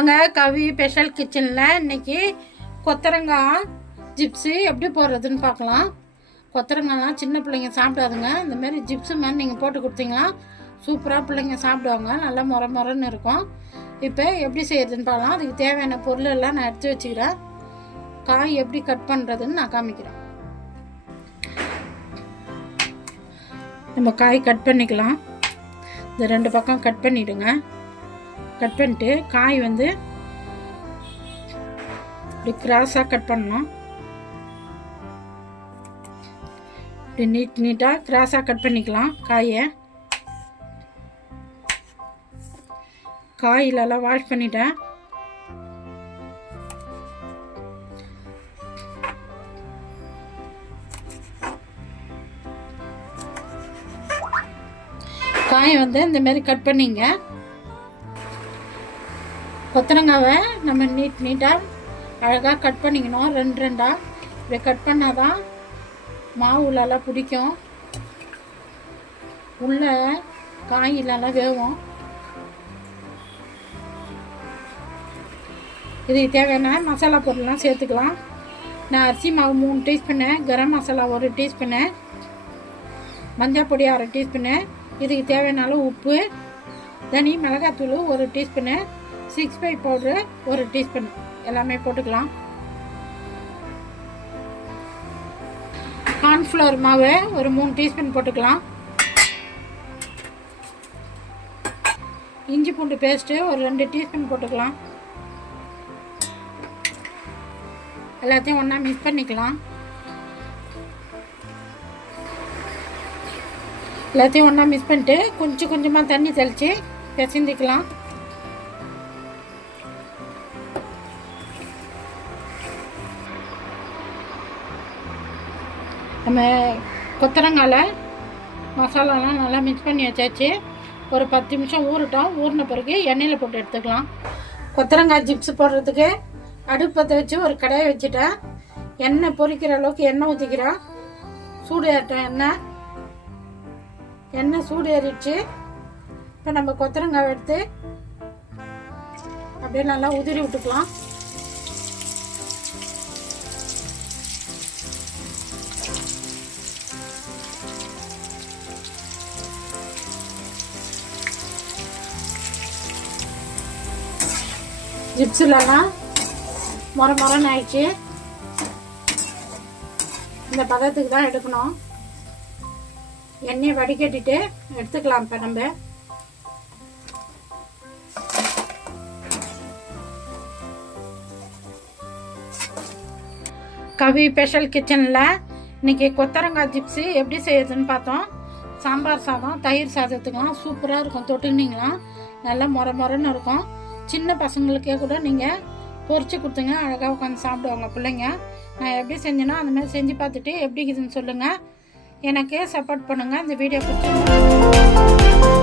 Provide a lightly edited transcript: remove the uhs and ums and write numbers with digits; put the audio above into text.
வாங்க கவி ஸ்பெஷல் கிச்சனில் இன்றைக்கி கொத்தரங்காய் ஜிப்ஸு எப்படி போடுறதுன்னு பார்க்கலாம். கொத்தரங்காய்லாம் சின்ன பிள்ளைங்க சாப்பிடாதுங்க. இந்தமாரி ஜிப்ஸு மாதிரி நீங்கள் போட்டு கொடுத்தீங்கன்னா சூப்பராக பிள்ளைங்க சாப்பிடுவாங்க. நல்லா முறன்னு இருக்கும். இப்போ எப்படி செய்யறதுன்னு பார்க்கலாம். அதுக்கு தேவையான பொருள் எல்லாம் நான் எடுத்து வச்சுக்கிறேன். காய் எப்படி கட் பண்ணுறதுன்னு நான் காமிக்கிறேன். நம்ம காய் கட் பண்ணிக்கலாம். இந்த 2 பக்கம் கட் பண்ணிவிடுங்க. கட் பண்ணிட்டு காய் வந்து இப்படி கிராஸாக கட் பண்ணணும். இப்படி நீட்டாக கிராஸாக கட் பண்ணிக்கலாம். காயிலெல்லாம் வாஷ் பண்ணிட்டேன். காயை வந்து இந்தமாரி கட் பண்ணிங்க. கொத்தரங்காவை நம்ம நீட்டாக அழகாக கட் பண்ணிக்கணும். 2 இப்படி கட் பண்ணால் தான் மாவுலலாம் பிடிக்கும். உள்ள காயிலெல்லாம் வேகும். இதுக்கு தேவையான மசாலா பொருள்லாம் சேர்த்துக்கலாம். நான் அரிசி மாவு 3 டீஸ்பூனு, கரம் மசாலா 1 டீஸ்பூனு, மஞ்சள் பொடி 1/2 டீஸ்பூனு, இதுக்கு தேவையான அளவு உப்பு, தனி மிளகாத்தூள் 1 டீஸ்பூனு, 65 பவுட்ரு 1 டீஸ்பூன் எல்லாமே போட்டுக்கலாம். கார்ன்ஃப்ளவர் மாவு ஒரு 3 டீஸ்பூன் போட்டுக்கலாம். இஞ்சி பூண்டு பேஸ்ட்டு ஒரு 2 டீஸ்பூன் போட்டுக்கலாம். எல்லாத்தையும் ஒன்றா மிக்ஸ் பண்ணிக்கலாம். எல்லாத்தையும் ஒன்றா மிக்ஸ் பண்ணிட்டு கொஞ்சமாக தண்ணி தெளித்து பிசைஞ்சிக்கலாம். நம்ம கொத்தரங்காயில் மசாலாலாம் நல்லா மிக்ஸ் பண்ணி வச்சாச்சு. ஒரு 10 நிமிஷம் ஊறட்டும். ஊறின பிறகு எண்ணெயில் போட்டு எடுத்துக்கலாம். கொத்தரங்காய் ஜிப்ஸ் போடுறதுக்கு அடுப்பத்தை வச்சு ஒரு கடாயை வச்சுட்டேன். எண்ணெய் பொரிக்கிற அளவுக்கு எண்ணெய் ஊற்றிக்கிறேன். சூடு ஏறிட்டேன். எண்ணெய் சூடு ஏறிடுச்சு. இப்போ நம்ம கொத்தரங்காய் எடுத்து அப்படியே நல்லா உதிரி விட்டுக்கலாம். ஜிப்ஸ்லாம் முறன்னு ஆயிடுச்சு. இந்த பதத்துக்கு தான் எடுக்கணும். எண்ணெயை வடிகட்டிட்டு எடுத்துக்கலாம். இப்போ நம்ம கவி ஸ்பெஷல் கிச்சனில் இன்னைக்கு கொத்தரங்காய் ஜிப்ஸு எப்படி செய்யறதுன்னு பார்த்தோம். சாம்பார் சாதம், தயிர் சாதத்துக்கெலாம் சூப்பராக இருக்கும். தொட்டுக்கினீங்களாம் நல்லா முறன்னு இருக்கும். சின்ன பசங்களுக்கே கூட நீங்கள் பொரிச்சு கொடுத்துங்க, அழகாக உட்காந்து சாப்பிடுவாங்க பிள்ளைங்க. நான் எப்படி செஞ்சேனோ அந்த மாதிரி செஞ்சு பார்த்துட்டு எப்படி இருக்குதுன்னு சொல்லுங்கள். எனக்கு சப்போர்ட் பண்ணுங்கள். இந்த வீடியோ பிடிச்சிருந்தா